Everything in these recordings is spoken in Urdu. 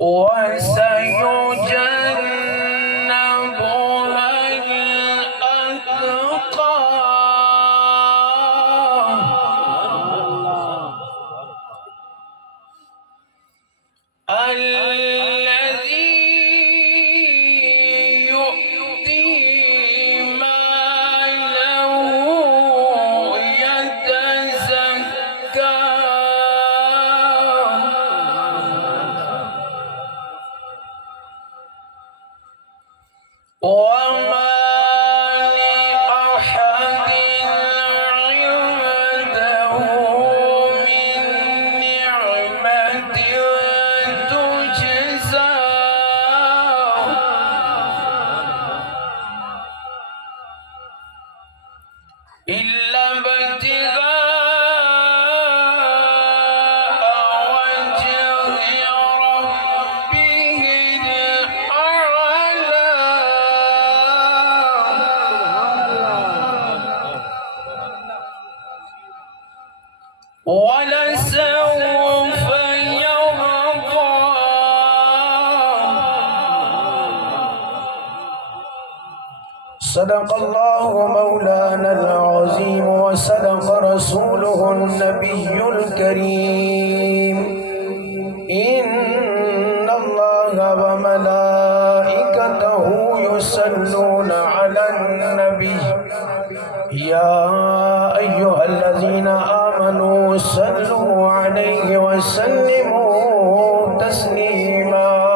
وسيجنبها الأتقى الذي يؤتي ماله يتزكى وما لأحد عنده من نعمة تجزى إلا ابتغاء وجه ربه الأعلى ولسوف يرضى صدق الله مولانا العظيم وصدق رسوله النبي الكريم إن الله وملائكته يصلون على النبي يا أيها الذين آمنوا صلوا عليه وسلموا تسلیما۔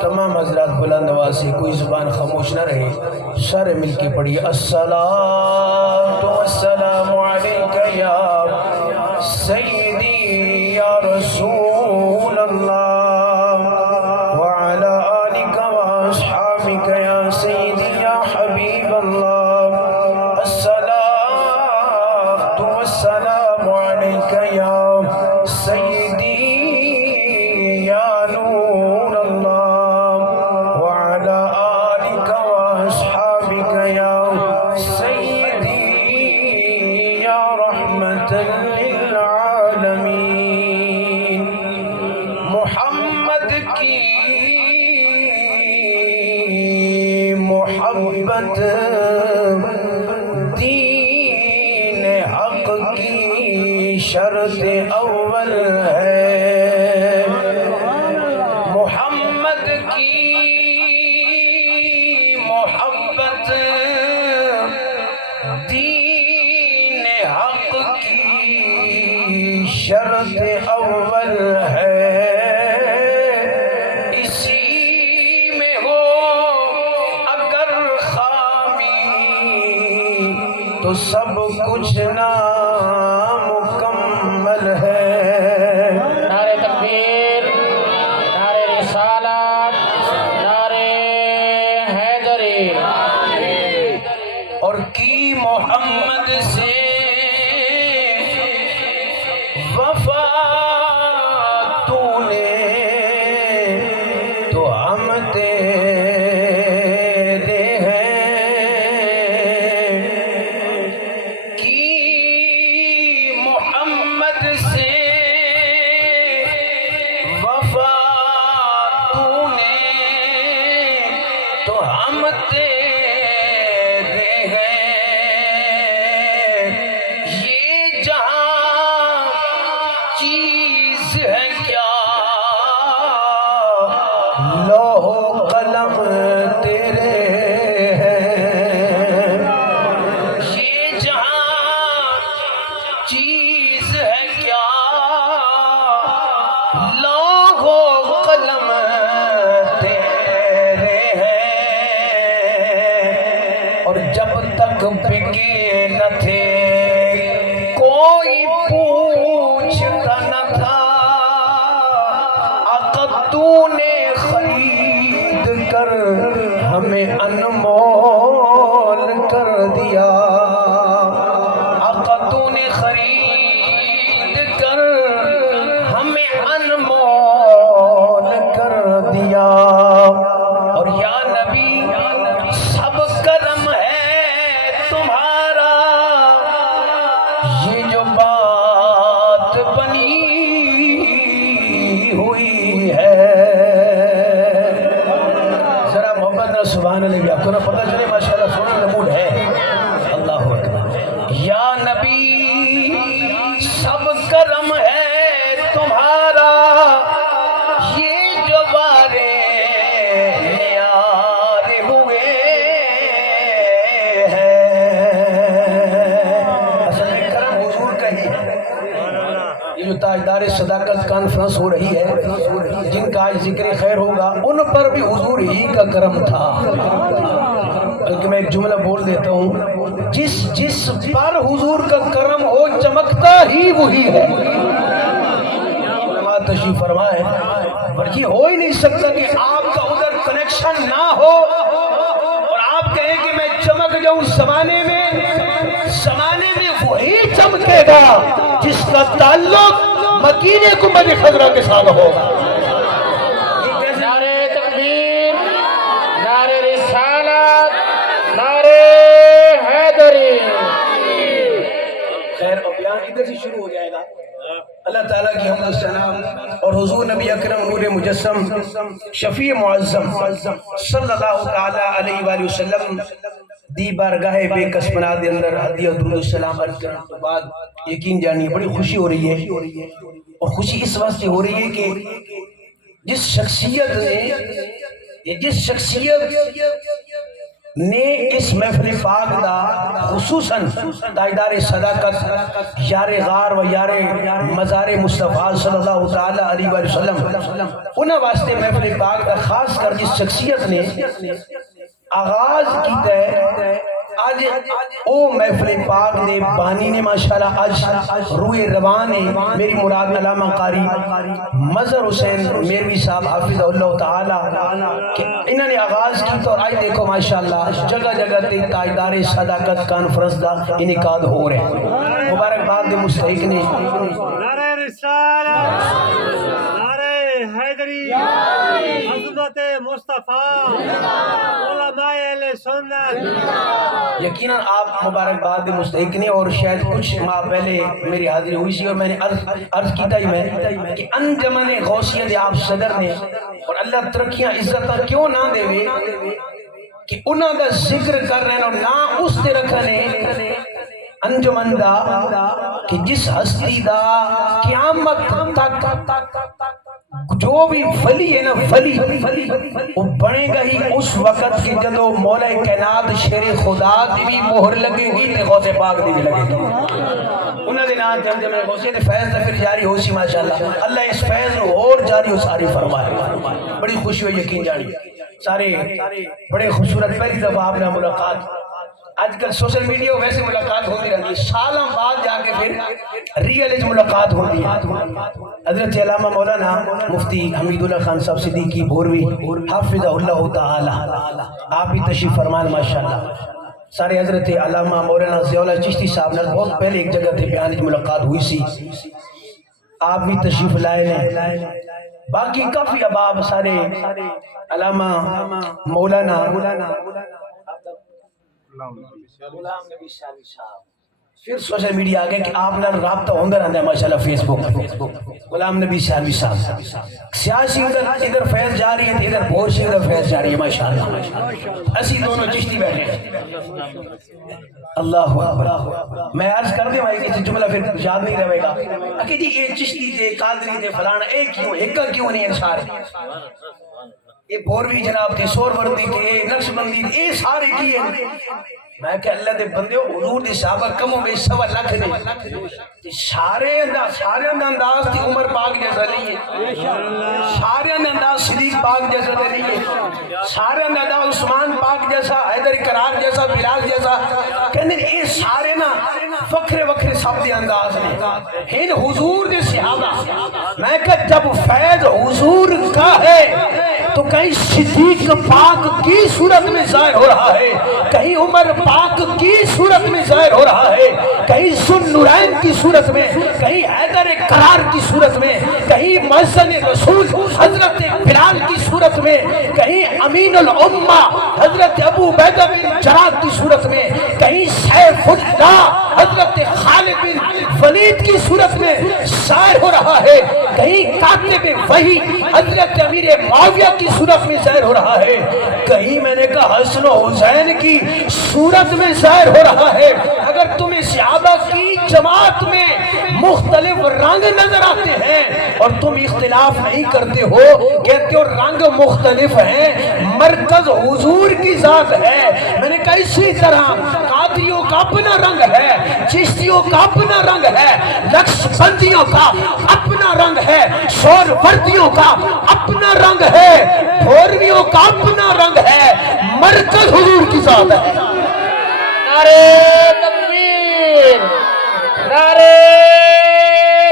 تمام حضرات بلند آواز سے کوئی زبان خاموش نہ رہے، سارے مل کے پڑھی الصلاۃ والسلام علیک یا سیدی یا رسول اللہ وعلی آلک واصحابک یا سیدی یا حبیب اللہ الصلاۃ والسلام علیک یا سیدی یا نور اللہ وعلی آلک واصحابک یا سیدی یا رحمت للعالمین۔ محمد کی محبت دین حق کی شرط اول ہے، محمد کی محبت دین حق کی شرط اول ہے، اسی میں ہو اگر خامی تو سب کچھ نامکمل ہے۔ نعرہ تکبیر، نعرہ رسالت، نعرہ حیدری۔ اور کی محمد سے وفا تو نے تو ہم تیرے ہیں، کی محمد سے وفا تو نے تو ہم تیرے ہیں، یہ جہاں چیز ہے کیا لوح و قلم تیرے ہیں، یہ جہاں چیز ہے کیا لوح و قلم تیرے ہیں، اور جب تک بکے نہ تھے کوئی پوچھتا نہ تھا، آقا تو نے خرید کر ہمیں انمول کر دیا، آقا تو نے خرید کر ہمیں انمول کر دیا، اور یا نبی سب کرم ہے تمہارا، یہ جو بات بنی ہوئی ہے. ذرا محبت نہ سبحان اللہ بھی آپ کو نہ پتہ چلے ماشاءاللہ سونے کا موڈ ہے. اللہ اکبر. یا نبی سب کرم ہے تمہارا یہ جو بارے نیارے ہوئے ہیں. اصل میں کرم حضور کا ہی ہے. یہ جو تاجدار صداقت کانفرنس ہو رہی ہے جن کا آج ذکر خیر ہوگا ان پر بھی حضور ہی کا کرم تھا. بلکہ میں ایک جملہ بول دیتا ہوں جس پر حضور کا کرم ہو چمکتا ہی وہی ہے. علماء تشریف فرمائے بلکہ ہو ہی نہیں سکتا کہ آپ کا ادھر کنیکشن نہ ہو اور آپ کہیں کہ میں چمک جاؤں زمانے میں وہی چمکے گا جس کا تعلق مکینے گنبد خضرا کے ساتھ ہوگا. نعرہ تکبیر، نعرہ رسالت، نعرہ حیدری. خیر اور بیان ادھر سے شروع ہو جائے گا. اللہ تعالیٰ کی حمد و ثنا اور حضور نبی اکرم نور مجسم شفیع معظم صلی اللہ تعالی علیہ وآلہ وسلم دی بارگاہ بے کس پناہ دے اندر ہدیہ درود السلام عرض کرنے کے بعد یقین جانیے بڑی خوشی ہو رہی ہے. اور خوشی اس واسطے ہو رہی ہے کہ جس شخصیت نے اس محفل پاک دا خصوصاً تاجدار صداقت یار غار و یار مزار مصطفیٰ صلی اللہ تعالی علیہ وآلہ وسلم انہاں واسطے محفل پاک دا خاص کر جس شخصیت نے آغاز کیتا ہے آج او محفل پاک دے بانی نے ماشاءاللہ آج روئے روان ہے. میری مراد علامہ قاری مظہر حسین میروی صاحب حافظ اللہ تعالی کہ انہوں نے آغاز کی تو آج دیکھو ماشاءاللہ جگہ جگہ تے تاجدار صداقت کانفرنس دا انعقاد ہو رہے ہیں. مبارکباد دے مستحق نے نعرہ رسالت، نعرہ حیدری، عظمت مصطفیٰ، علماء اہل سنت. یقیناً آپ مبارکباد دے مستحق نے. اور شاید کچھ ماہ پہلے میری حاضری ہوئی سی اور میں نے عرض کیتا ہی میں کہ انجمن غوثیت آپ صدر نے اور اللہ ترقیاں عزت کیوں نہ دے کہ انہاں دا ذکر کر رہے ہیں اور نہ اس دے رکھنے انجمن دا کہ جس ہستی دا قیامت تک جو بھی ولی ہے نا ولی وہ بنے گا ہی اس وقت کہ جدو مولا کائنات شیر خدا دی بھی مہر لگے گی تے غوث پاک دی بھی لگے گی. انہاں دے نام جب میں غوثیت فیض دا پھر جاری ہو سی ماشاءاللہ. اللہ اس فیض نو اور جاری و ساری فرمائے. بڑی خوشی ہوئی یقین جانی سارے بڑے خوبصورت. پہلی دفعہ آپ نے ملاقات آج کل سوشل میڈیا ویسے ملاقات ہوتی رہتی ہے سالوں بعد جا کے پھر ریئل ایج ملاقات ہوتی ہے. حضرت علامہ مولانا مفتی حمید اللہ خان صاحب صدیقی بھوروی حافظہ اللہ تعالی آپ بھی تشریف فرمان ماشاءاللہ. سارے حضرت علامہ مولانا ضیاء اللہ چشتی صاحب نے بہت پہلے ایک جگہ تھے بیان ملاقات ہوئی سی آپ بھی تشریف لائے ہیں. باقی کافی اباب سارے علامہ مولانا غلام نبی شالی صاحب پھر سوشل میڈیا آگئے کہ آپ نے رابطہ ہوندہ رہتا ہے ماشاءاللہ فیس بک غلام نبی شالی صاحب سیاسی ادھر فیض جاری ہے ادھر بہت سے ادھر فیض جاری ہے ماشاءاللہ. اسی دونوں چشتی بیٹھے ہیں. اللہ اکبر. میں عرض کر دیں بھائی کہ جملہ پھر یاد نہیں رہے گا کہ جی یہ چشتی تھے قادری تھے فلانا ایک کیوں ایکا کیوں نہیں ہے سارے یہ بھوروی جناب تھی سور وردی تھے نقش بندی تھے یہ سارے کیے. میں کہ اللہ دے بندے حضور دی صحابہ کم و بیش 1.25 لاکھ نے سارے انداز تھی عمر پاک جیسا نہیں ہے سارے انداز صدیق پاک جیسا نہیں ہے سارے انداز عثمان پاک جیسا حیدر کرار جیسا بلال جیسا کہنے یہ سارے نا وکھرے سب دے انداز نے ہن حضور دے صحابہ. میں کہ جب فیض حضور کا ہے تو کہیں صدیق پاک کی صورت میں ظاہر ہو رہا ہے کہیں عمر پاک کی صورت میں ظاہر ہو رہا ہے کہیں ذوالنورین کی صورت میں کہیں حیدر کرار کی صورت میں کہیں مؤذن رسول حضرت بلال کی صورت میں کہیں امین الامہ حضرت ابو عبیدہ بن جراح کی صورت میں کہیں سیف اللہ حضرت خالد بن ولید کی صورت میں ظاہر ہو رہا ہے کہیں قاتل کاتب وحی حضرت امیر معاویہ کی صورت میں ظاہر ہو رہا ہے، کہیں میں نے کہا حسن و حسین کی صورت میں ظاہر ہو رہا ہے۔ اگر تمہیں صحابہ کی جماعت میں مختلف رنگ نظر آتے ہیں اور تم اختلاف نہیں کرتے ہو، کہتے ہو رنگ مختلف ہیں، مرکز حضور کی ذات ہے، میں نے کہا اسی طرح قادریوں کا اپنا رنگ ہے، چشتیوں کا اپنا رنگ ہے، نقش بندیوں کا اپنا رنگ ہے، شور وردیوں کا اپنا رنگ ہے، بھورویوں کا اپنا رنگ ہے، مرکز حضور کی ذات ہے۔ نعرہ تکبیر، نعرہ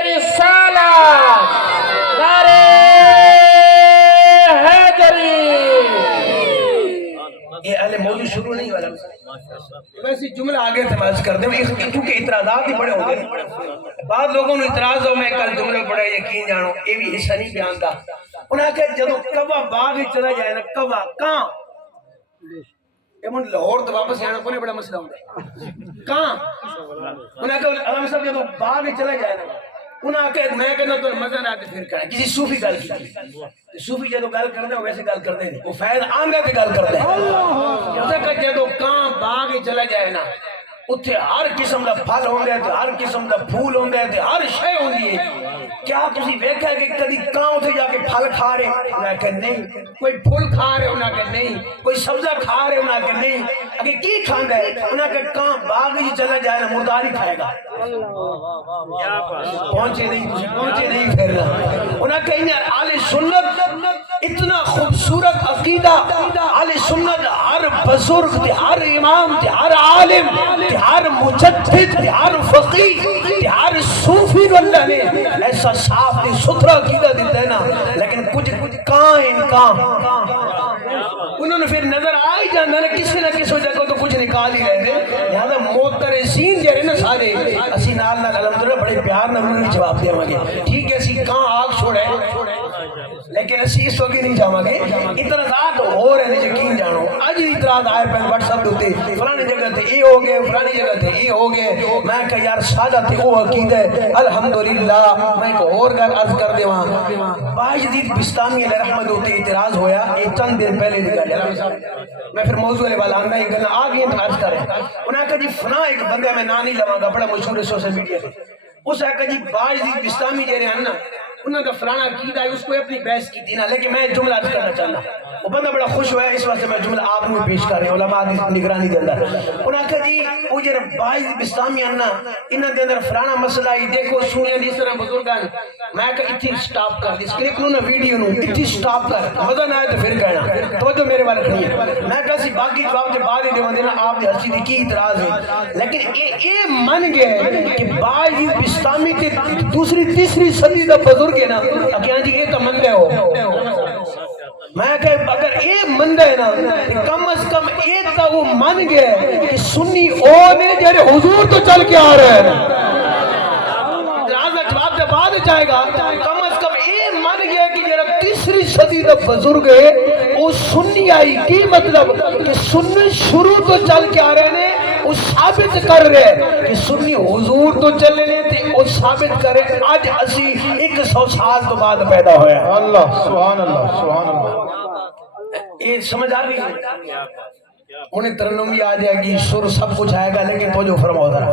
رسالت، نعرہ حیدری۔ یہ اہل موضوع شروع نہیں والا، ویسے جملہ آگے سے عرض کر دیں، کیونکہ اعتراضات ہی بڑے ہوتے ہیں۔ بعض لوگوں نے اعتراض ہو، میں کل جملے پڑھا یقین جانو یہ بھی حصہ نہیں بیان دا، انہاں کہ جدو کوا باغ ہی چلا جائے نا، کوا کہاں یہ من لاہور تو واپس آنا کونے بڑا مسئلہ ہوتا ہے، کہاں انہاں کہ علامہ صاحب جدو باغ ہی چلا جائے نا، انہاں کہ میں کہنا تو مزہ نہ آتے پھر کریں، کسی صوفی گل کی تھی، صوفی جدو گل کرنے ہو ویسے گل کرتے نہیں، وہ فیض عام ہے کہ گل کرتے ہیں، اسے کہ جدو کہاں باغ ہی چلا جائے نا، اتھے ہر قسم دا پھل ہوں گے، ہر قسم دا پھول ہوں گے، ہر شے ہوں گی۔ کیا تسی ویکھا ہے کہ کدی کہاں اتھے جا کے پھل کھا رہے انہاں کہ نہیں، کوئی پھول کھا رہے انہاں کہ نہیں، کوئی سبزہ کھا رہے انہاں کہ نہیں، اگر کی کھاندہ ہے انہاں کہ کہاں باغ ہی چلا جائے نا مردار ہی کھائے گا، پہنچے نہیں تسی پہنچے نہیں پھر انہاں کہ انہیں آل سنت اتنا خوبصورت عقیدہ، آل سنت ہر بزرگ تے ہر امام تے ہر عالم تے ہر مجدد تے ہر فقیہ تے ہر صوفی کو اللہ نے ایسا صاف تے ستھرا عقیدہ دیتا ہے نا، لیکن کچھ کہاں انہوں نے پھر نظر آئی جانا نا کسی نہ کسی وجہ کو تو کچھ نکال ہی رہے تھے، لہذا موترسین جہرے نا سارے اسی نال نال الحمدللہ بڑے پیار نہ انہوں نے جواب دیا مگے ٹھیک ہے اسی کہاں آگ چھوڑے لیکن اسی اس وقت نہیں جاؤں گے، اعتراضات ہو رہے ہیں یقین جانو، آج اعتراض آئے پہ واٹس ایپ ہوتے فلانی جگہ تھے یہ ہو گئے فلانی جگہ تھے یہ ہو گئے، میں کہ یار سادہ تھے وہ عقید ہے الحمدللہ۔ میں ایک اور گھر عرض کر دے وہاں باجدید بستانی علیہ رحمت ہوتے اعتراض ہویا ایک چند دن پہلے دکھا لیا، میں پھر موضوع علیہ والا آنا ایک گھر آگئی تو عرض کریں انہاں کہا جی فنا ایک بندہ میں نام نہیں لواں گا بڑا مشہور ہے سوشل میڈیا سے، اس کہا جی باجدید بستانی جہرے ہیں نا انہوں نے فلانا عقیدہ ہے اس کو اپنی بحث کی تھی نا، لیکن میں جملہ عرض کرنا چاہنا وہ بندہ بڑا خوش ہوا ہے اس واسطے میں جملہ آپ نے پیش کر رہے ہیں علماء کی نگرانی دے اندر، انہوں نے کہا جی وہ جو باعث بستامی انہا انہوں دے اندر فلانا مسئلہ ہی دیکھو سنیا جس طرح بزرگان میں کہا اتھی سٹاپ کر دی سکرپ نو نا ویڈیو نو اتھی سٹاپ کر مزہ نہ آئے تو پھر کہنا توجہ میرے والے کھنی ہے، میں کہا سی باقی جواب دے بعد ہی دیوان دینا آپ دے ہرسی دی کی اعتراض ہے، لیکن اے من گئے کہ باعث بستامی تے دوسری تیسری صدی دا بزرگ ہے نا اکیاں جی یہ تو من گئے ہو، میں کہ اگر یہ من ہے نا کم از کم ایک تا وہ من گیا کہ سنی او نے جہرے حضور تو چل کے آ رہے ہیں اعتراض میں جواب دے بعد جائے گا، کم از کم یہ من گیا کہ جہرے تیسری صدی دا بزرگ ہے وہ سنی آئی کی مطلب کہ سنی شروع تو چل کے آ رہے ہیں وہ ثابت کر رہے کہ سنی حضور تو چلے لے تھے وہ ثابت کرے آج اسی 100 سال تو بعد پیدا ہویا ہے۔ اللہ سبحان اللہ سبحان اللہ، یہ سمجھ آ رہی ہے انہیں ترنم بھی آ جائے گی سر سب کچھ آئے گا لیکن تو جو فرماؤ ذرا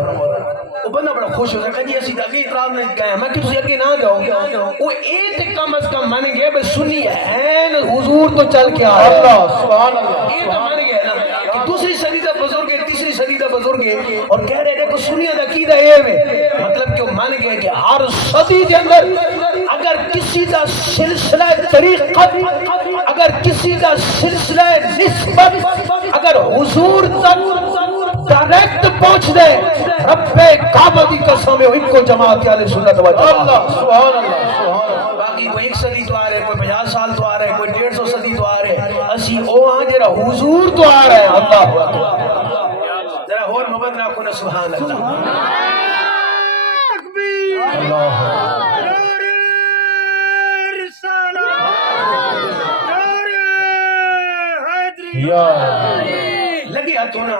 وہ بندہ بڑا خوش ہو سکتا جی اسی اگے اعتراض نہیں کہا میں کہ تسی اگے نہ جاؤ وہ ایک کم از کم من گئے بس سنی ہے حضور تو چل کے آ رہا ہے، اللہ سبحان اللہ، یہ تو من گیا نا کہ دوسری صدی دا بزرگ ہے تیسری صدی دا بزرگ ہے اور کہہ رہے دیکھو سنیہ دا عقیدہ یہ ہے مطلب کہ وہ من گئے کہ ہر صدی کے اندر اگر کسی دا سلسلہ طریقت اگر کسی دا سلسلہ نسبت اگر حضور تک ڈائریکٹ پہنچ دے رب کعبہ دی قسم ہے ان کو جماعت اہل سنت و جماعت، اللہ سبحان اللہ سبحان اللہ، باقی کوئی 1 صدی تو آ رہے کوئی 50 سال تو آ رہے کوئی 150 صدی تو آ رہے اسی او ہاں جرا حضور تو آ رہے اللہ اکبر، ذرا اور محبت رکھو نا سبحان اللہ، تکبیر اللہ نعرہ رسالت نعرہ حیدری یا لگی ہاتھوں نا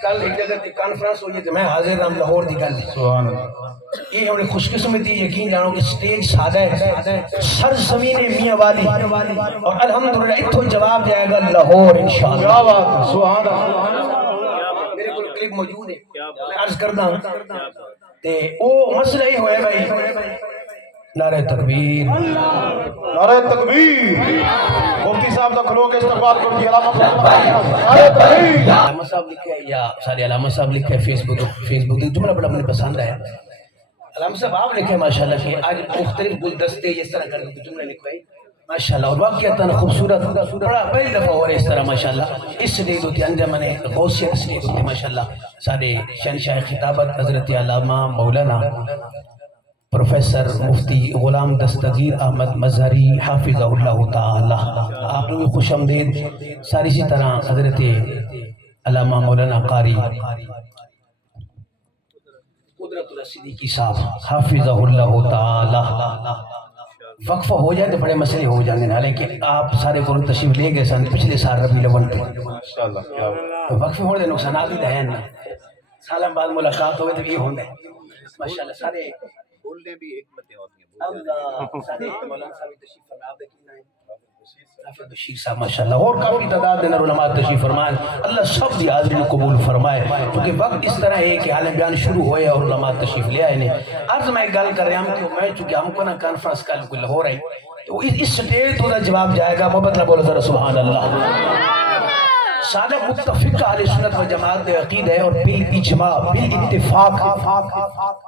کل ایک جگہ تے کانفرنس ہوئی تے میں حاضر رہا لاہور دی گل سبحان اللہ، یہ ہمیں خوش قسمتی یقین جانو کہ سٹیج سادہ ہے سرزمین میاں والی اور الحمدللہ اتھو جواب جائے گا لاہور انشاءاللہ کیا بات ہے سبحان اللہ میرے کو کلپ موجود ہے میں عرض کرنا ہوں تے او مسئلہ ہی ہوئے بھائی نعرہ تکبیر نعرہ تکبیر مفتی صاحب کا کھلو کے استقبال کرتی علامہ صاحب نعرہ تکبیر علامہ صاحب لکھے ہیں یا سارے علامہ صاحب لکھے ہیں فیس بک جملہ بڑا مجھے پسند آیا علامہ صاحب آپ لکھے ہیں ماشاءاللہ کہ آج مختلف گلدستے اس طرح کر کے جملے لکھوائے ماشاءاللہ اور واقعتاً خوبصورت بڑا پہلی دفعہ ہو رہا ہے اس طرح ماشاءاللہ اس سٹیج ہوتی انجمن غوثیت سٹیج ہوتی ماشاءاللہ سارے شہنشاہ خطابت حضرت علامہ مولانا پروفیسر مفتی غلام دستگیر احمد مظہری حافظہ اللہ تعالی آپ لوگ خوش آمدید ساری اسی طرح حضرت علامہ مولانا قاری قدرت اللہ صدیقی صاحب حافظہ اللہ تعالی وقفہ ہو جائے تو بڑے مسئلے ہو جانے حالانکہ آپ سارے قرآن تشریف لے گئے سن پچھلے سال ربیع الاول تھے ماشاءاللہ کیا بات وقفے ہونے دے نقصانات بھی ہیں نا سالہ بعد ملاقات ہوئے تو یہ ہوندے ماشاءاللہ سارے بولنے بھی ایک باتیں ہوتی ہیں اللہ سارے مولانا صاحب تشریف فرما آپ دیکھنا ہے حافظ بشیر صاحب ماشاءاللہ اور کافی تعداد دینا علماء تشریف فرمائیں اللہ سب دی حاضرین قبول فرمائے کیونکہ وقت اس طرح ہے کہ حال بیان شروع ہوئے اور علماء تشریف لے آئے نے عرض میں ایک گل کر رہا ہوں کہ میں چونکہ ہم کو نا کانفرنس کل کل ہو رہی تو اس سٹیج تو جواب جائے گا محبت نہ بولو ذرا سبحان اللہ سادہ متفق اہل سنت و جماعت دے عقید ہے اور بالاجماع بالاتفاق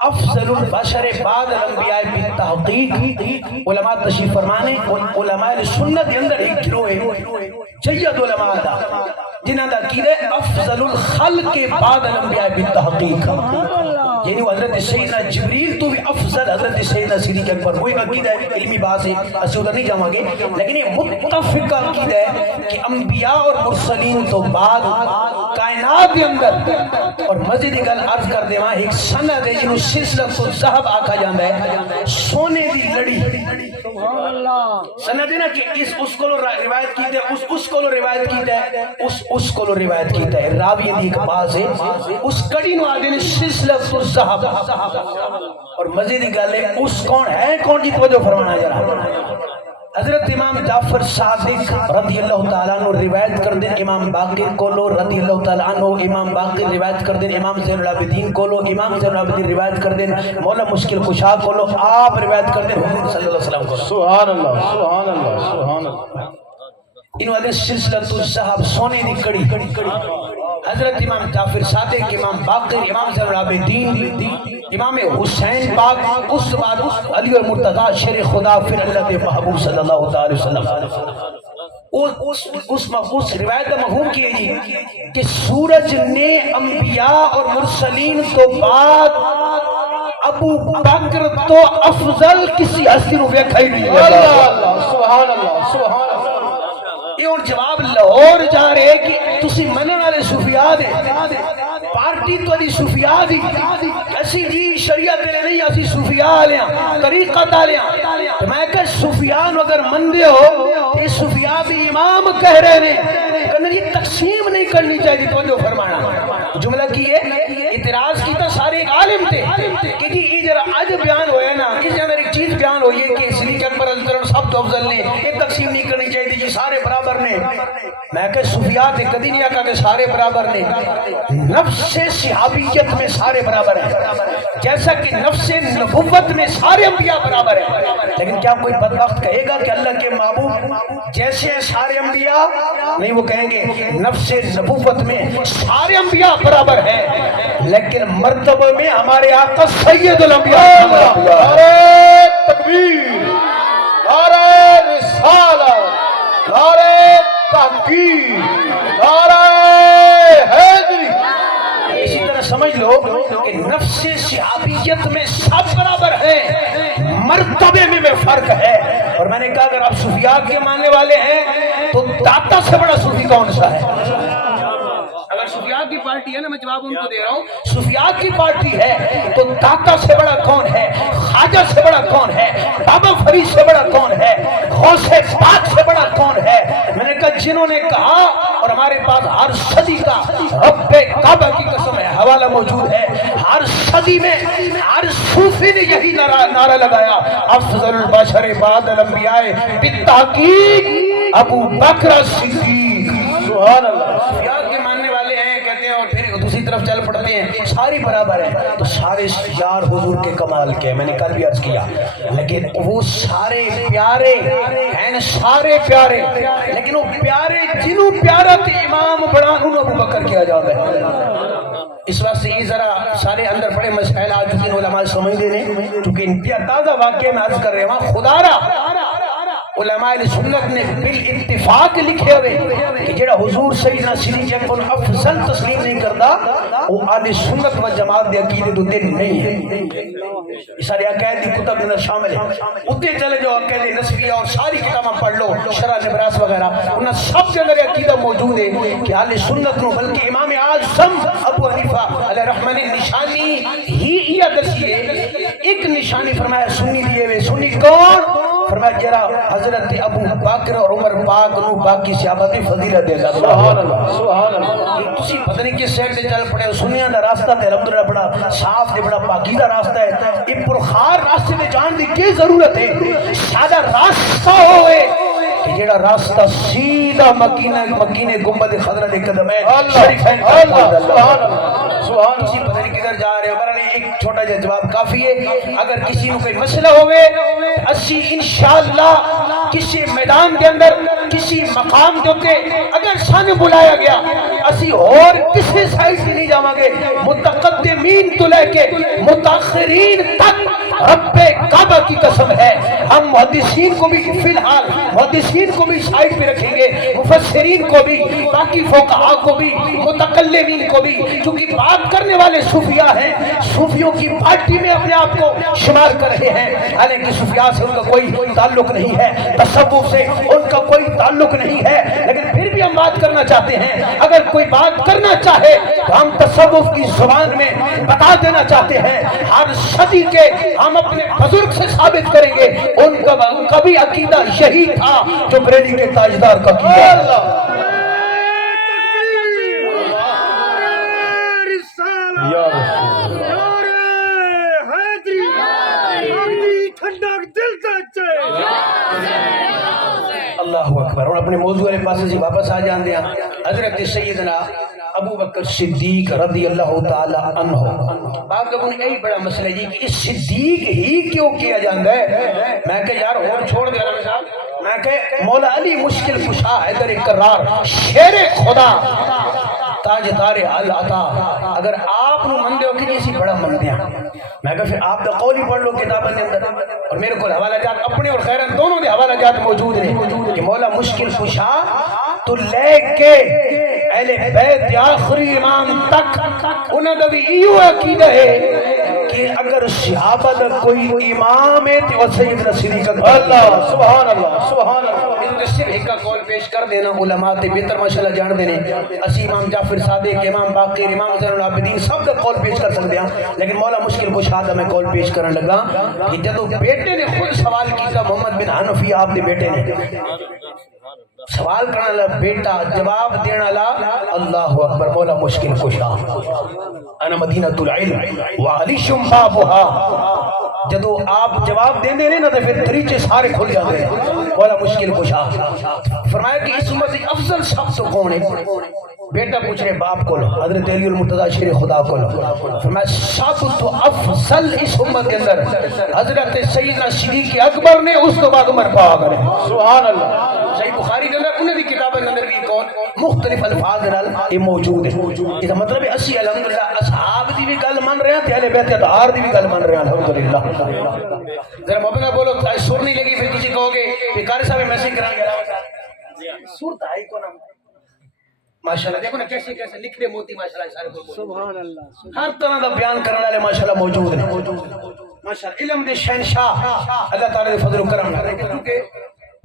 افضل البشر بعد الانبیاء بالتحقیق علماء تشریف فرمانے علماء سنت دے اندر ایک گروہ ہے جید علماء دا جنہاں دا عقید ہے افضل الخلق بعد الانبیاء بالتحقیق یعنی وہ حضرت سیدنا جبریل تو بھی افضل حضرت سیدنا صدیق اکبر وہ ایک عقید ہے علمی بات ہے اسے ادھر نہیں جاؤں گے لیکن یہ متفق عقید ہے کہ انبیاء اور مرسلین تو بعد کائنات کے اندر اور مزید گل عرض کر دے وہاں ایک سند ہے جنہوں سلسلۃ الذہب آکھا جاندہ ہے سونے دی لڑی سند ہے نا کہ اس کو روایت کیتے ہیں اس کو روایت کیتے ہیں اس کو روایت کیتے ہیں راوی دی ایک باز ہے اس کڑی نو آدھے نے سلسلۃ الذہب اور مزید گل ہے اس کون جی توجہ فرمانا جا حضرت امام جعفر صادق رضی اللہ تعالیٰ عنہ روایت کر دیں امام باقر کولو رضی اللہ تعالیٰ عنہ امام باقر روایت کر دیں امام زین العابدین کولو امام زین العابدین روایت کر دیں مولا مشکل کشا کولو آپ روایت کر دیں حضور صلی اللہ علیہ وسلم کولو سبحان اللہ سبحان اللہ سبحان اللہ انہوں نے سلسلۃ الذہب سونے دی کڑی حضرت امام جعفر صادق امام باقر امام زین العابدین امام حسین پاک اس بعد علی المرتضی شیر خدا پھر اللہ محبوب صلی اللہ علیہ وسلم اس روایت کا مفہوم کیے جی کہ سورج نے انبیاء اور مرسلین تو بعد ابو بکر تو افضل کسی ہستی رو ویکھا ہی نہیں اللہ سبحان اللہ سبحان اللہ یہ اور جواب لاہور جا رہے کہ تسی منن والے صوفیاء دے پارٹی تو دی صوفیاء دی اسی جی شریعت لے نہیں اسی صوفیاء لیاں طریقت لیاں تو میں کہ صوفیاء اگر مندے ہو یہ صوفیاء دی امام کہہ رہے نے کہ یہ تقسیم نہیں کرنی چاہیے توجہ فرمانا جملہ کی ہے اعتراض کی تو سارے ایک عالم تھے کہ جی یہ ذرا آج بیان ہویا نا اس اندر ایک چیز بیان ہوئی ہے کہ صدیق اکبر سب تو افضل نے یہ تقسیم نہیں کرنی چاہیے جی سارے برابر نے میں کہ صوفیاء تھے کدی نہیں آکا کہ سارے برابر نے نفس صحابیت میں سارے برابر ہیں جیسا کہ نفس نبوت میں سارے انبیاء برابر ہیں لیکن کیا کوئی بدبخت کہے گا کہ اللہ کے محبوب جیسے ہیں سارے انبیاء نہیں وہ کہیں گے نفس نبوت میں سارے انبیاء برابر ہیں لیکن مرتبہ میں ہمارے آقا سید الانبیاء نعرہ تکبیر نعرہ رسالت نعرہ تحقیق نعرہ حیدری اسی طرح سمجھ لو کہ نفس صحابیت میں سب برابر ہیں مرتبے میں فرق ہے اور میں نے کہا اگر آپ صوفیاء کے ماننے والے ہیں تو داتا سے بڑا صوفی کون سا ہے اگر صوفیاء کی پارٹی ہے نا میں جواب ان کو دے رہا ہوں صوفیاء کی پارٹی ہے تو داتا سے بڑا کون ہے خواجہ سے بڑا کون ہے بابا فرید سے بڑا کون ہے غوث پاک سے بڑا کون ہے میں نے کہا جنہوں نے کہا اور ہمارے پاس ہر صدی کا رب کعبہ کی قسم ہے حوالہ موجود ہے. ہر صدی میں ہر صوفی نے یہی نعرہ لگایا, افضل البشر بعد الانبیاء بالتحقیق ابو بکر صدیق. سبحان اللہ. صوفیاء کے ماننے والے ہیں کہتے ہیں, اور پھر دوسری طرف چل پڑتے ہیں ساری برابر ہیں. تو سارے یار حضور کے کمال کے, میں نے کل بھی عرض کیا, لیکن وہ سارے پیارے ہیں, سارے پیارے, لیکن وہ پیارے جنہوں پیارا تے امام بڑا انہوں ابو بکر کیا جاتا ہے. اس وقت سے یہ ذرا سارے اندر بڑے مسائل آ چکے ہیں, علماء سمجھ دے رہے, چونکہ انتہا تازہ واقعہ میں عرض کر رہے ہیں. خدا را علماء سنت نے بالاتفاق لکھے ہوئے کہ جڑا حضور سیدنا صدیق اکبر افضل تسلیم نہیں کرتا وہ اہل سنت و جماعت دے عقیدے تو دن نہیں ہے. یہ سارے عقائد کی کتب اندر شامل ہیں. اتنے چلے جاؤ عقائد نسبیہ اور ساری کتابیں پڑھ لو, شرح نبراس وغیرہ, انہاں سب کے اندر عقیدہ موجود ہے کہ اہل سنت نو, بلکہ امام اعظم ابو حنیفہ علیہ رحمہ نے نشانی ہی یہ دسی ہے. ایک نشانی فرمایا سنی دیے ہوئے. سنی کون؟ فرمایا جرا حضرت ابو بکر اور عمر پاک نو باقی صحابہ دی فضیلت دے. سبحان اللہ. سبحان اللہ. تسی پتہ نہیں کس سائڈ تے چل پڑے, سنیاں دا راستہ تے الحمدللہ بڑا صاف تے بڑا پاکیزہ راستہ ہے. یہ پرخار راستے تے جان دی کی ضرورت ہے؟ سادہ راستہ ہوئے کہ جڑا راستہ سیدھا مکینے گنبد خضرا دے قدم ہے شریفین کا. سبحان اللہ. سبحان کسی پتہ نہیں کدھر جا رہے ہو, برحال ایک چھوٹا جا جواب کافی ہے. اگر کسی کو کوئی مسئلہ ہوئے اسی انشاءاللہ کسی میدان کے اندر کسی مقام جو کہ اگر سانے بلایا گیا اسی اور کسی سائٹ سے نہیں جاؤں گے, متقدمین تو لے کے متاخرین تک رب کعبہ کی قسم ہے ہم محدثین کو بھی فی الحال محدثین کو بھی سائٹ پہ رکھیں گے, مفسرین کو بھی, باقی فقہاء کو بھی, متکلمین کو بھی, چونکہ بات کرنے والے صوفیاء ہیں, صوفیوں کی پارٹی میں اپنے آپ کو شمار کر رہے ہیں. حالانکہ صوفیاء سے ان کا کوئی تعلق نہیں ہے, تصوف سے ان کا کوئی تعلق نہیں ہے, لیکن پھر بھی ہم بات کرنا چاہتے ہیں. اگر کوئی بات کرنا چاہے تو ہم تصوف کی زبان میں بتا دینا چاہتے ہیں. ہر صدی کے ہم اپنے بزرگ سے ثابت کریں گے ان کا بھی عقیدہ یہی تھا جو بریلی کے تاجدار کا کیا. یا رسول اللہ اکبر. اور اپنے موضوع والے پاسے سے واپس آ جان دیا. حضرت سیدنا ابو بکر صدیق رضی اللہ تعالی عنہ, باقی انہیں یہی بڑا مسئلہ ہے جی کہ اس صدیق ہی کیوں کیا جاندہ ہے. میں کہ یار اور چھوڑ دیا رہا صاحب, میں کہ مولا علی مشکل کشا حیدر کرار شیر خدا تاج دار العطا, اگر آپ نو مندے ہو کہ جیسی بڑا مندیاں, میں کہا پھر آپ دا قول ہی پڑھ لو کتابیں دے اندر, اور میرے کو حوالہ جات اپنے اور خیرن دونوں دے حوالہ جات موجود ہیں کہ مولا مشکل کشا تو لے کے اہل بیت آخری امام تک انہوں نے بھی ایو عقیدہ ہے کہ اگر صحابہ دا کوئی امام ہے تو سیدنا صدیق اکبر. اللہ. سبحان اللہ. سبحان اللہ. صرف ایک کا قول پیش کر دینا, علماء تے بہتر ماشاءاللہ جان دینے, اسی امام جعفر صادق, امام باقر, امام زین العابدین سب کا قول پیش کر سکتے ہیں, لیکن مولا مشکل کشا میں قول پیش کرنے لگا کہ جدو بیٹے نے خود سوال کیا, محمد بن حنفی آپ دے بیٹے نے سوال کرنا لگا, بیٹا جواب دینا لگا, اللہ اکبر, مولا مشکل کشا انا مدینۃ العلم وعلیشم بابها. جدو آپ جواب دیں دے نا تو پھر دریچے سارے کھل جاتے ہیں. مولا مشکل کشا فرمایا کہ اس امت افضل شخص کون ہے؟ بیٹا پوچھ رہے باپ کو, حضرت علی المرتضی شیر خدا کو. فرمایا سب تو افضل اس امت کے اندر حضرت سیدنا صدیق اکبر نے, اس تو بعد عمر پاک نے. سبحان اللہ. صحیح بخاری کے اندر انہیں بھی کتابیں اندر بھی کون مختلف الفاظ نال یہ موجود ہے. اس کا مطلب ہے اسی الحمدللہ اصحاب دی بھی گل مان رہے ہیں, اہل بیت اطہار دی بھی گل مان رہے ہیں الحمدللہ. ذرا محبت بولو, سر نہیں لگی پھر کسی کہو گے کہ قاری صاحب میسج کرا گیا سر دائی کو نام ماشاءاللہ. دیکھو نا کیسے کیسے لکھ رہے موتی ماشاءاللہ سارے کو, سبحان اللہ. ہر طرح کا بیان کرنے والے ماشاءاللہ موجود ہیں ماشاءاللہ. علم دے شہنشاہ اللہ تعالی دے فضل و کرم ہے, کیونکہ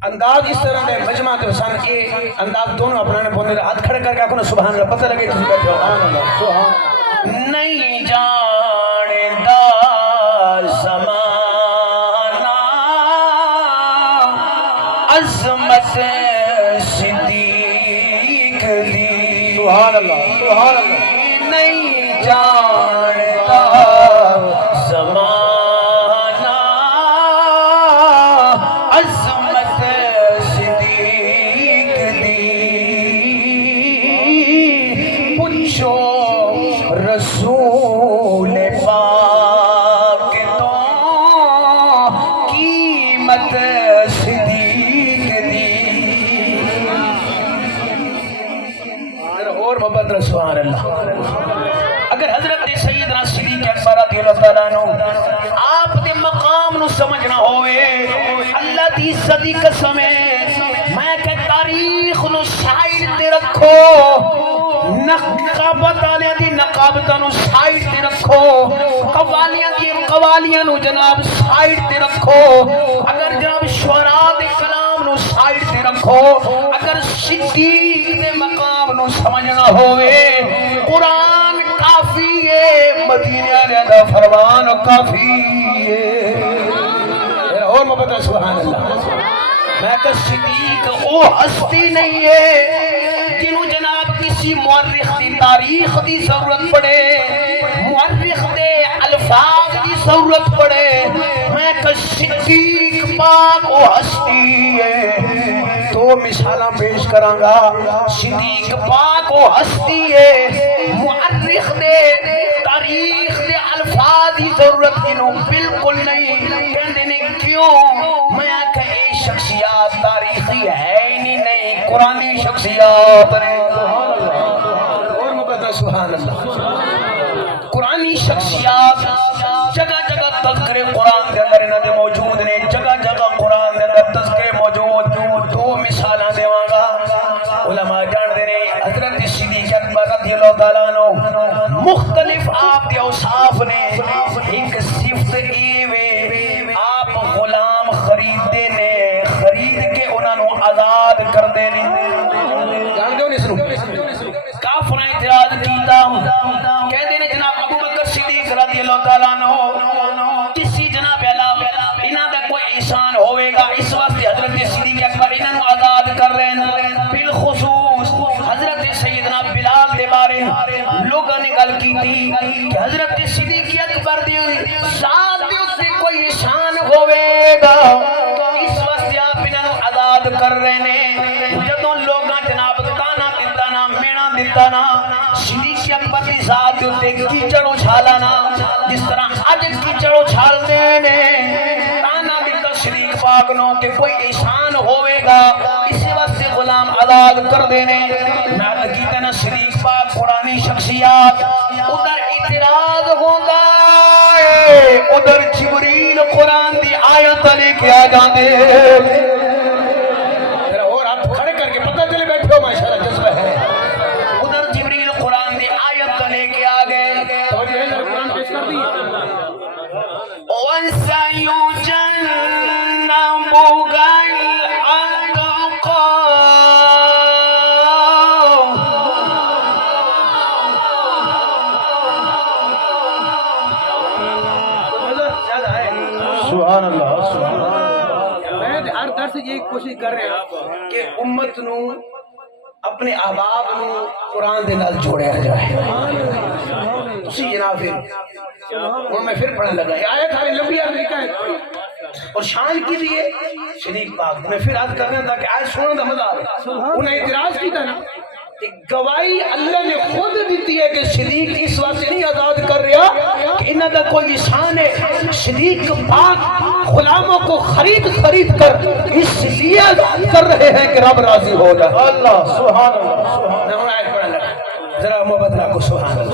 انداز اس طرح ہے مجمع کے حسن کے انداز دونوں اپنانے پونے ہاتھ کھڑے کر کے آپ کو سبحان اللہ پتہ لگے کسی بیٹھے ہو. سبحان اللہ. سبحان نہیں جاندا زمانہ عظمت صدیق دی. سبحان اللہ. سبحان اللہ. نہیں جاندا محبت رہے سبحان اللہ. اگر حضرت سیدنا صدیق اکبر رضی اللہ تعالیٰ عنہ آپ دے مقام نو سمجھنا ہوئے اللہ دی عزت دی قسم ہے میں کہ تاریخ نو سائیڈ تے رکھو نقابت آنے دی نقابتہ نو سائیڈ تے رکھو قوالیاں دی قوالیاں نو جناب سائیڈ تے رکھو اگر جناب شعراء دے کلام نو سائیڈ تے رکھو اگر صدیق دے مقام نو سمجھنا ہوئے قرآن کافی ہے مدینے والے دا فرمان کافی ہے اور محبت سبحان اللہ. میں کہ صدیق او ہستی نہیں ہے جنہوں جناب کسی مورخ دی تاریخ دی ضرورت پڑے مورخ دے الفاظ دی ضرورت پڑے. میں کہ صدیق پاک او ہستی ہے تو مثالاں پیش کراں گا. صدیق پاک او ہستی ہے مورخ دے تاریخ دے الفاظ دی ضرورت انہوں بالکل نہیں. کہندے نے کیوں؟ میں کہ اے شخصیات تاریخی ہے ہی نہیں قرآنی شخصیات نے اور مبتہ سبحان اللہ. قرآنی شخصیات جگہ جگہ تذکرے قرآن دے اندر انہاں دے موجود نے جگہ جگہ قرآن دے اندر تذکرے موجود. دو مثالاں دیواں گا. علماء جان دے نے حضرت صدیق اکبر رضی اللہ تعالیٰ عنہ مختلف آپ دے اوصاف نے. ایک صفت ایوے آپ غلام خریدے نے خرید کے انہاں نو آزاد کر دے نے. جان دیو اس نو کافر نے اعتراض کیتا کہندے نے جناب ابو بکر صدیق رضی اللہ تعالیٰ عنہ کسی جناب اللہ انہاں دا کوئی احسان ہوئے گا اس واسطے حضرت صدیق اکبر انہاں نو آزاد کر رہے ہیں. بالخصوص حضرت سیدنا بلال دے بارے لوگوں نے گل کی تھی کہ حضرت صدیق اکبر دی ذات دے اوتے کوئی احسان ہوئے گا اس واسطے آپ انہاں نو آزاد کر رہے نے. جدوں لوگاں جناب تانا دتا نا مینا دتا نا صدیق اکبر دی ذات دے اوتے کیچڑ اچھالا نا جس طرح اج کیچڑ اچھالدے نے تانا دتا صدیق پاک نو کہ کوئی احسان ہوئے گا اسی واسطے غلام آزاد کر دینے. میں کہتا نا صدیق پاک قرآنی شخصیات ادھر اعتراض ہوگا ادھر جبریل قرآن دی آیت لے کے آ جاندے. اور آپ کھڑے کر کے پتہ چلے بیٹھے ہو ماشاءاللہ جذبہ ہے. ادھر جبریل قرآن دی آیت لے کے آ گئے. توجہ ہے قرآن پیش کر دی. سبحان اللہ سبحان اللہ. میں ہر درس یہ کوشش کر رہے ہیں کہ امت نو اپنے احباب نو قرآن دے نال جوڑیا جائے. اسی جناب پھر میں پھر پڑھنے لگا یہ آیت ہمیں لمبی عرض لکھا ہے اور شان کی لیے شریف پاک میں پھر عرض کرنا تھا کہ آیت سننے دا مزہ آ رہا. انہیں اعتراض کی تھا نا کہ گواہی اللہ نے خود دیتی ہے کہ صدیق اس واسطے نہیں آزاد کر رہا کہ انہاں دا کوئی شان ہے. صدیق پاک غلاموں کو خرید کر اس لیے آزاد کر رہے ہیں کہ رب راضی ہو جائے. اللہ سبحان اللہ سبحان میں آیت پڑھنے لگا ذرا محبت رکھو. سبحان اللہ.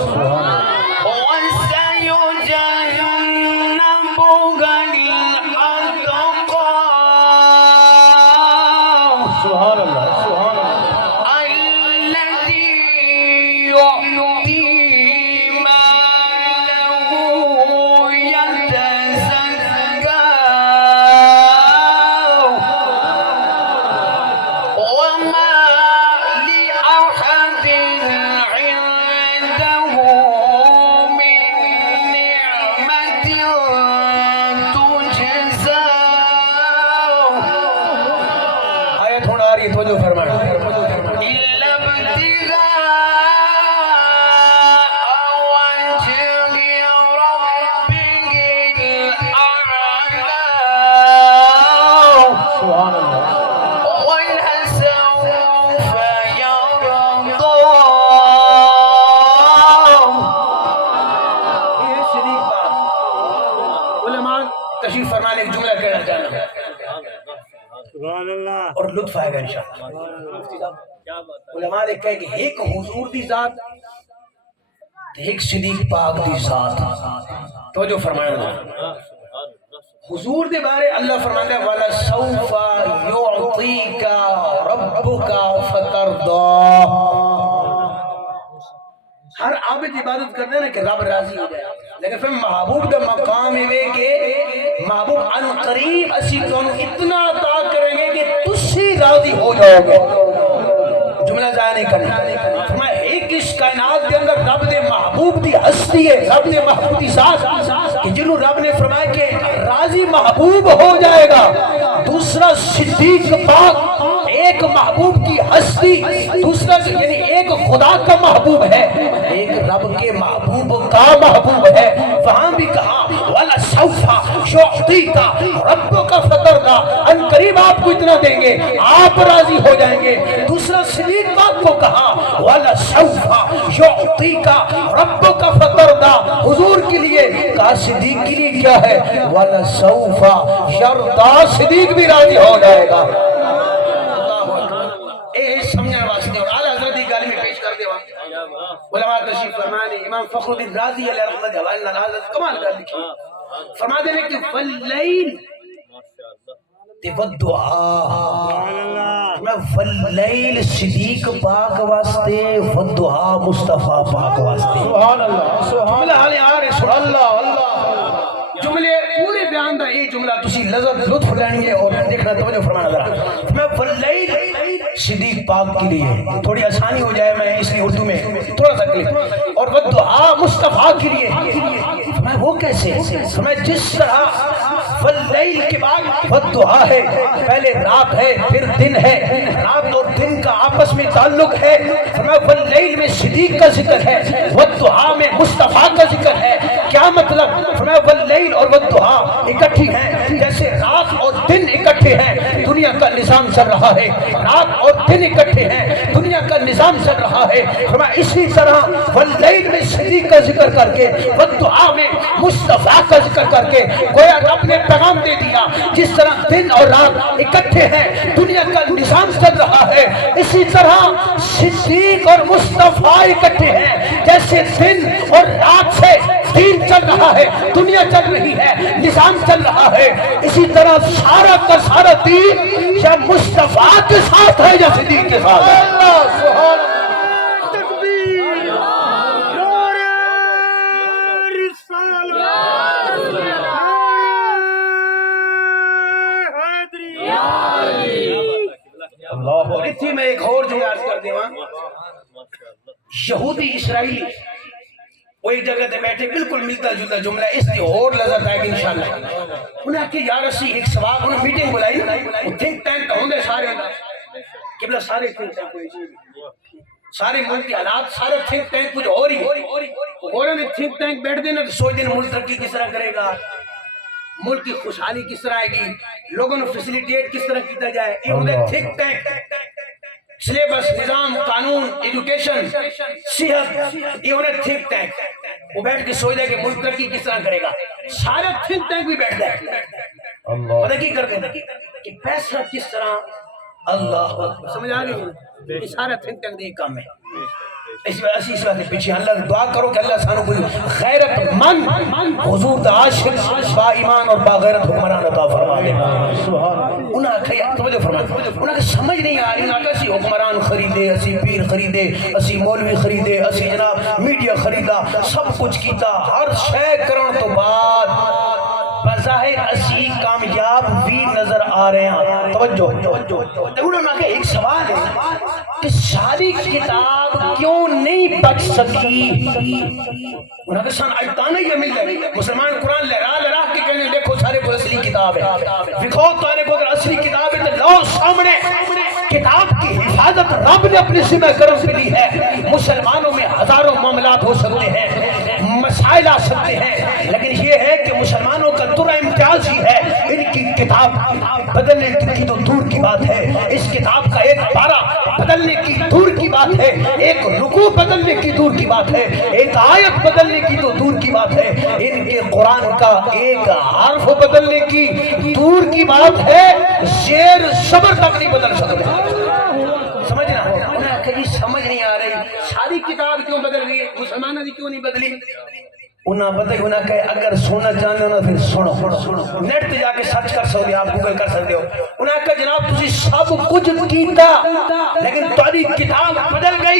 سبحان اللہ سبحان اللہ. اور لطف آئے گا انشاءاللہ. علماء نے کہا کہ ایک حضور دی ذات ایک صدیق پاک دی ذات تو جو فرمایا حضور دے بارے اللہ فرماتا ہے وَلَسَوْفَ يُعْطِيكَ رَبُّكَ فَتَرْضَىٰ. ہر عابد عبادت کرتے ہیں نا کہ رب راضی ہو جائے، لیکن پھر محبوب کا مقام ہے کہ محبوب ان قریب اسی تو اتنا عطا کریں گے کہ تسی راضی ہو جاؤ گے. جملہ ضائع نہیں کرنا. فرمایا ایک اس کائنات کے اندر رب دے محبوب دی ہستی ہے، رب دے محبوب دی ذات کہ جنہوں رب نے فرمایا کہ راضی محبوب ہو جائے گا. دوسرا صدیق پاک ایک محبوب کی ہستی، دوسرا یعنی ایک خدا کا محبوب ہے، ایک رب کے محبوب کا محبوب ہے. وہاں بھی کہا وَلَسَوْفَ يُعْطِيكَ رَبُّكَ فَتَرْضَىٰ، ان قریب آپ کو اتنا دیں گے آپ راضی ہو جائیں گے. دوسرا صدیق پاک کو کہا وَلَسَوْفَ يُعْطِيكَ رَبُّكَ فَتَرْضَىٰ. حضور کے لیے کہا صدیق کے لیے کیا ہے وَلَسَوْفَ يَرْضَىٰ، صدیق بھی راضی ہو جائے گا. سمجھنے واسطے اور اعلیٰ حضرت کی گالی میں پیش کر دے علماء تشریف فرمانے امام فخر الدین رازی علیہ رحمت حوالہ حضرت کمال کر لکھی فرماتے ہیں کہ فاللیل والدعا، فاللیل صدیق پاک واسطے والدعا مصطفیٰ پاک واسطے. سبحان اللہ سبحان اللہ. جملے پورے بیان دا یہ جملہ تسی لطف لینی ہے اور دیکھنا توجہ فرمانا ذرا. میں فاللیل صدیق پاک کے لیے تھوڑی آسانی ہو جائے میں اس لیے اردو میں تھوڑا سا کلپ اور والدعا مصطفیٰ کے لیے. میں وہ کیسے میں جس طرح فاللیل کے بعد والدعا ہے، پہلے رات ہے پھر دن ہے، رات اور دن کا آپس میں تعلق ہے. فاللیل میں صدیق کا ذکر ہے، والدعا میں مصطفیٰ کا ذکر ہے. کیا مطلب؟ فاللیل اور والدعا اکٹھی ہیں جیسے رات اور دن اکٹھے ہیں دنیا کا نظام چل رہا ہے. رات اور دن اکٹھے ہیں دنیا کا نظام چل رہا ہے. اسی طرح واللیل میں صدیق کا ذکر کر کے والدعا میں مصطفیٰ کا ذکر کر کے گویا رب نے پیغام دے دیا جس طرح دن اور رات اکٹھے ہیں دنیا کا نظام چل رہا ہے، اسی طرح صدیق اور مصطفیٰ اکٹھے ہیں جیسے دن اور رات سے دین چل رہا ہے، دنیا چل رہی ہے، نظام چل رہا ہے. اسی طرح سارا کا سارا دین یا مصطفیٰ کے ساتھ ہے یا صدیق کے ساتھ ہے. تکبیر نعرہ رسالت اور اتھی میں ایک اور جملہ عرض کر دیں. یہودی اسرائیلی وہ ایک جگہ تے بیٹھے بالکل ملتا جلتا جملہ اس لیے اور لذت آئے گی انشاءاللہ. انہیں کہ یا رسی ایک سوال انہیں میٹنگ بلائی وہ تھنک ٹینک ہوں گے سارے قبلہ سارے تھنک ٹینک سارے ملک کی حالات سارے تھنک ٹینک کچھ ہو رہی اور انہیں تھنک ٹینک بیٹھ دینا کہ سوچ دن ملک ترقی کس طرح کرے گا، ملک کی خوشحالی کس طرح آئے گی، لوگوں نے فیسیلیٹیٹ کس طرح کیتا جائے. یہ انہیں تھنک ٹینک سلیبس نظام قانون ایڈوکیشن صحت یہ انہیں تھنک ٹینک وہ بیٹھ کے سوچ دے کہ ملک ترقی کس طرح کرے گا. سارے تھنک ٹینک بھی بیٹھ جائے پتہ کی کرتے ہیں کہ پیسہ کس طرح اللہ سمجھ آ گئی. یہ سارا تھنک ٹینک دے کام ہے. اس وقت پیچھے اللہ دعا کرو کہ اللہ سانو کوئی غیرت مند حضور دا عاشق با ایمان اور با غیرت حکمران عطا فرما دے. انہاں کہا توجہ فرما انہاں کہ سمجھ نہیں آ رہی کہ اسی حکمران خریدے اسی پیر خریدے اسی مولوی خریدے اسی جناب میڈیا خریدا سب کچھ کیتا ہر شے کرن تو بعد بظاہر اسی کامیاب بھی نظر آ رہے ہیں. توجہ انہوں نے کہ ایک سوال ہے کہ ساری کتاب کیوں نہیں بچ سکی. انہوں نے سان آیتانا یہ مل گئے مسلمان قرآن لہرا لہرا کے کہنے دیکھو سارے کو اصلی کتاب ہے دکھو تارے کو اگر اصلی کتاب ہے تو لاؤ سامنے. کتاب کی حفاظت رب نے اپنی ذمہ کرم پہ لی ہے. مسلمانوں میں ہزاروں معاملات ہو سکتے ہیں مسائل آ سکتے ہیں لیکن یہ ہے کہ مسلمانوں کا درہ امتیاز ہی ہے ان کی کتاب بدلنے کی تو دور کی بات ہے. اس کتاب کا ایک پارہ بدلنے کی دور کی بات ہے، ایک رکوع بدلنے کی دور کی بات ہے، ایک آیت بدلنے کی تو دور کی بات ہے. ان کے قرآن کا ایک حرف بدلنے کی دور کی بات ہے زیر صبر تک نہیں بدل سکتے. سمجھنا انہیں کہیں سمجھ نہیں آ رہی ساری کتاب کیوں بدل گئی مسلمانوں کی کیوں نہیں بدلی. انہیں پتہ ہی انہیں کہے اگر سننا چاہتے ہو پھر سنو نیٹ پہ جا کے سرچ کر سکتے ہو آپ گوگل کر سکتے ہو. انہیں کہا جناب تسی سب کچھ کیتا لیکن تاری کتاب بدل گئی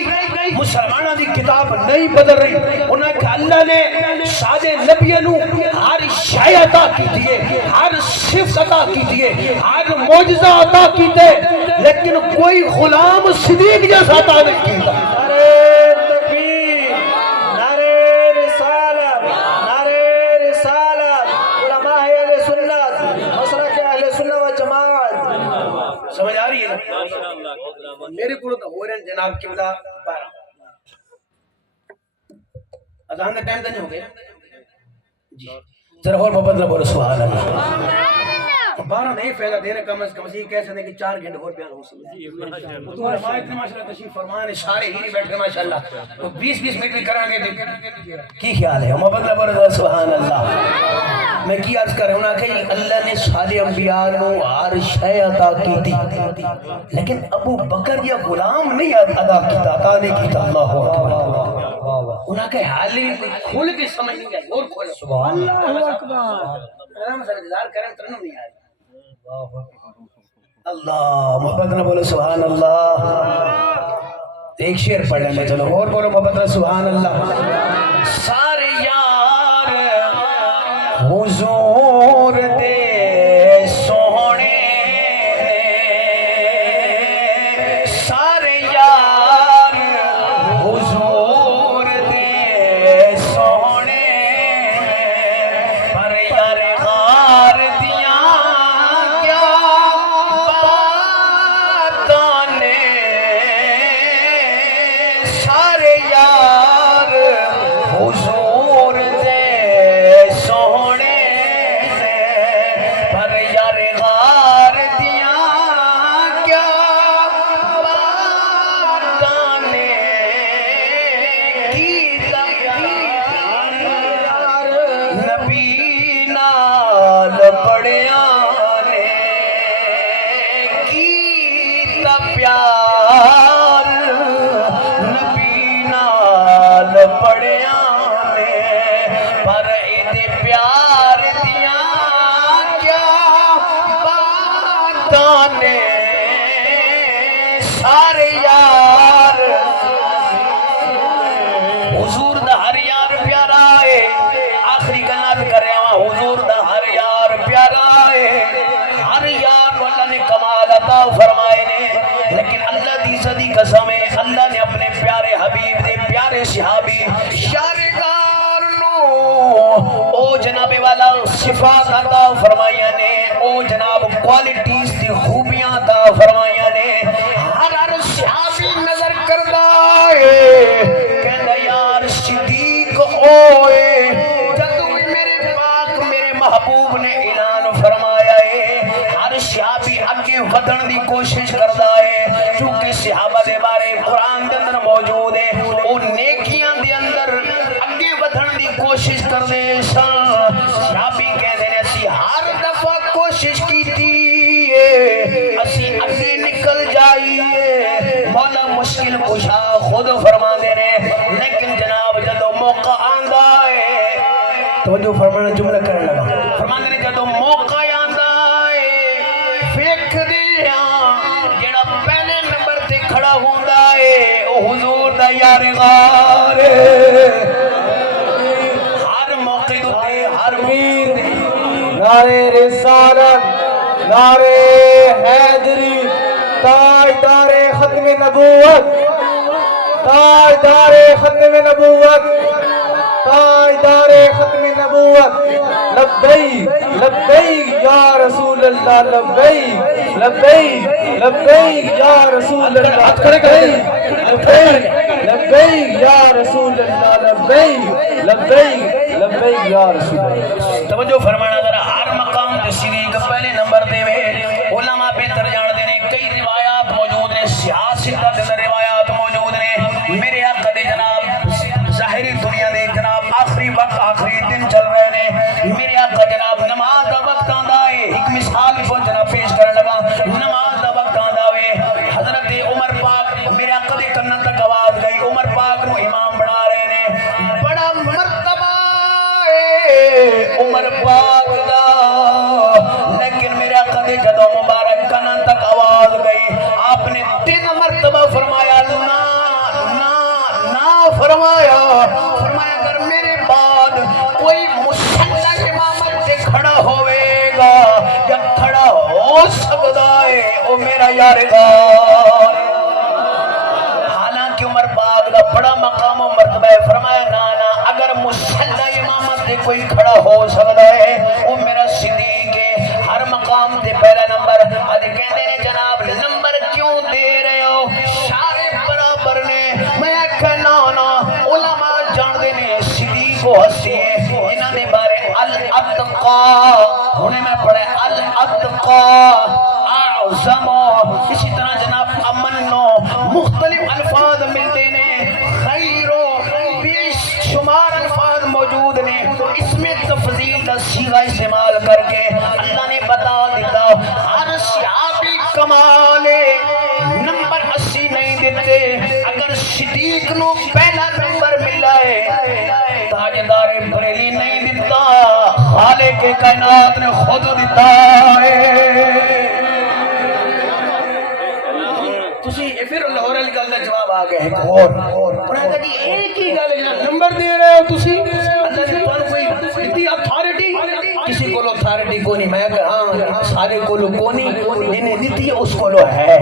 مسلمانوں کی کتاب نہیں بدل رہی. انہیں کہا اللہ نے سادے نبی نو ہر شے عطا کی دیے ہر صفت عطا کی دیے ہر معجزہ عطا کیتے لیکن کوئی غلام صدیق جیسا عطا نہیں کیتا. سمجھ آ رہی ہے نا میرے کو تو ہو رہے ہیں جناب قبلہ 12 اذان کا ٹائم تو نہیں ہو گیا جی ذرا اور محبت نہ بولو سبحان اللہ. 12 نہیں فائدہ دینے کم از کم یہ کہہ سکتے کہ 4 گھنٹے اور بیان ہو سکتے تو علماء اتنے ماشاءاللہ تشریف فرمان سارے ہی بیٹھے ماشاءاللہ تو 20-20 منٹ بھی کریں گے کی خیال ہے محبت نہ بولو سبحان اللہ. میں کی عرض کر رہا ہوں کہ اللہ نے سارے انبیاء کو ہر شے عطا کی تھی لیکن ابو بکر یا غلام نہیں عطا کیتا عطا نہیں کیتا. اللہ اکبر. انہاں کے حال ہی کھول کے سمجھ نہیں آئی اور کھول سبحان اللہ اکبر. ہم سر انتظار کریں ترنم نہیں آئے اللہ محبت نہ بولو سبحان اللہ. ایک شعر پڑھ لیں چلو اور بولو محبت نہ سبحان اللہ. سارے یار حضور دے سونے سارے یار حضور دے سونے پر یار غار دیاں کیا باتاں نے سارے یار حضور دے سونے پر یار غار دیاں کیا باتاں نے کیتا نبی نال بڑیاں نے کیتا پیار نبی نال بڑیاں نے پر ایدے پیار دیاں کیا باتاں نے سارے یار حضور دا ہر یار پیارا ہے. آخری گلنا بھی کر رہا ہوں حضور دا ہر یار پیارا ہے. ہر یار کو اللہ نے کمال عطا فرمائے نے لیکن اللہ دی صدی قسم ہے اللہ نے اپنے پیارے حبیب دے پیارے صحابی شارکار نو او جناب والا صفات عطا فرمائے نے او جناب کوالٹیز دی خوبیاں عطا فرمائے نے. ہر صحابی نظر کردا ہے کہندا یار صدیق اوئے جدوں میرے پاک میرے محبوب نے اعلان فرمایا ہے ہر صحابی اگے ودھن دی کوشش کردا ہے کیونکہ صحابہ دے بارے قرآن دے اندر موجود ہے او نیکیاں دے اندر اگے ودھن دی کوشش کردے سن. صحابی کہندے نے اسی ہر دفعہ کوشش کیتی ہے اسی اگے نکل جائیے مولا مشکل کشا خود فرما دے رہے لیکن جناب جدو موقع آندا ہے توجہ فرمانا جملہ کرنے لگا فرمان دے جدو موقع آندا ہے فیک دیاں جڑا پہلے نمبر تے کھڑا ہوندا ہے او حضور دا یار غار ہر موقع تے ہر امید نعرے رسالت نعرے حیدری تاجدار ختم نبوت تاجدار ختم نبوت تاجدار ختم نبوت لبیک لبیک یا رسول اللہ لبیک لبیک لبیک یا رسول اللہ لبیک لبیک یا رسول اللہ لبیک لبیک لبیک یا رسول اللہ. توجہ فرمانا ذرا ہر مقام تشریح پہلے نمبر دے میں علماء بہتر جان دینے کئی روایات موجود ہیں سیاست دے روایات موجود ہیں میرے حق دے جناب ظاہری دنیا دے جناب آخری وقت آخری دن چل رہے ہیں میرے حق جناب نماز دا وقت آندا ہے ایک مثال کو جناب پیش کرنے لگا ہو سکتا ہے او میرا یار غار حالانکہ عمر پاک دا بڑا مقام و مرتبہ ہے فرمایا نانا اگر مصلی امامت دے کوئی کھڑا ہو سکتا ہے او میرا صدیق ہے ہر مقام تے پہلا نمبر آدھے کہتے ہیں جناب نمبر کیوں دے رہے ہو سارے برابر نے میں کہنا نا علماء جان دے نے صدیق و حسی ہے انہاں دے بارے الاتقا انہیں میں پڑھے الاتقا اعظم اسی طرح جناب امنو مختلف الفاظ ملتے ہیں خیرو بیش شمار الفاظ موجود نے اس میں تفضیل کا صیغہ استعمال کر کے اللہ نے بتا دیتا ہر صحابی کمال نمبر 80 نہیں دیتے اگر صدیق نو پہلا نمبر ملا ہے تاجدار بریلی نہیں دیتا خالق کائنات نے خود دیتا ہے پھر لاہور والی گل کا جواب آ گیا ہے اور انہاں کہا جی ایک ہی گل ہے نمبر دے رہے ہو تسی اللہ نے تانوں کوئی اتنی اتھارٹی کسی کو اتھارٹی کو نہیں میں کہ ہاں سارے کو کو نہیں انہیں دیتی ہے اس کو ہے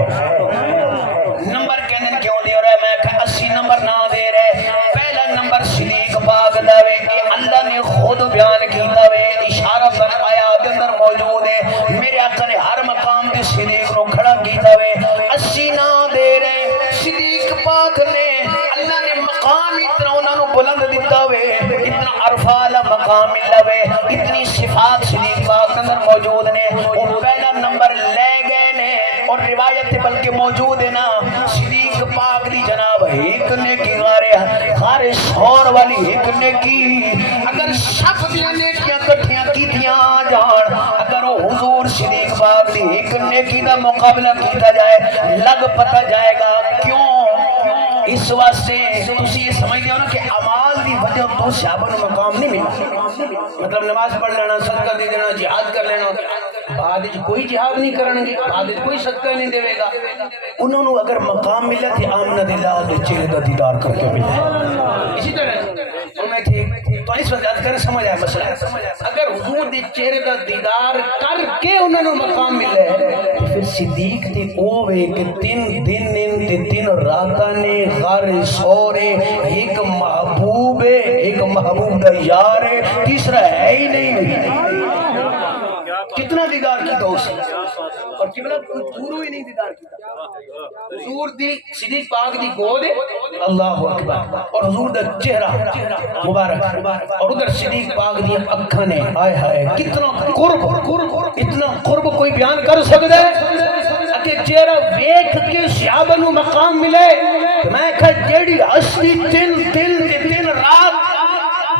نمبر کہنے کیوں دے رہا ہے میں کہ 80 نمبر نہ دے رہے پہلا نمبر صدیق پاک دا وے یہ اللہ نے خود بیان کیتا وے اشارہ فرمایا دے اندر موجود ہے میرے آقا نے ہر مقام تے صدیق نو کھڑا کیتا وے 80 نہ دے رہے صدیق پاک نے اللہ نے مقام اتنا انہاں نو بلند دیتا وے اتنا عرفہ والا مقام ملا وے اتنی صفات صدیق پاک اندر موجود نے وہ پہلا نمبر لے گئے نے اور روایت بلکہ موجود ہے نا صدیق پاک دی جناب ایک نیکی غارے شور والی ایک نیکی اگر سب دیاں نیکیاں کٹھیاں کیتیاں جان اگر وہ حضور صدیق پاک دی ایک نیکی دا مقابلہ کیتا جائے لگ پتا جائے گا کیوں اس واسطے تسی یہ سمجھ دے ہو نا کہ اعمال دی وجہ تو صحابہ نو مقام نہیں ملا مطلب نماز پڑھ لینا صدقہ دے دینا جہاد کر لینا بعد کوئی جہاد نہیں کرن گے بعد کوئی صدقہ نہیں دے گا انہوں نے اگر مقام ملا تھے آمنہ دلہ دے چہرے دا دیدار کر کے ملا اسی طرح انہیں تھے تو اس وقت کر سمجھ آئے مسئلہ اگر حضور دے چہرے دا دیدار کر کے انہوں نے مقام ملے تو پھر صدیق تے اوے کہ 3 دن تے 3 راتاں نے غار سورے ایک محبوب ہے ایک محبوب دا یار ہے تیسرا ہے ہی نہیں کتنا دیدار کی دوست اور قبلہ پورو ہی نہیں دیدار کی حضور دی صدیق پاک دی گود اللہ اکبر اور حضور دا چہرہ مبارک اور ادھر صدیق پاک دی اکھاں نے آئے ہائے کتنا قرب اتنا قرب کوئی بیان کر سکتا ہے کہ چہرہ ویکھ کے صحابہ نو مقام ملے میں کہا جیڑی اصلی 3 رات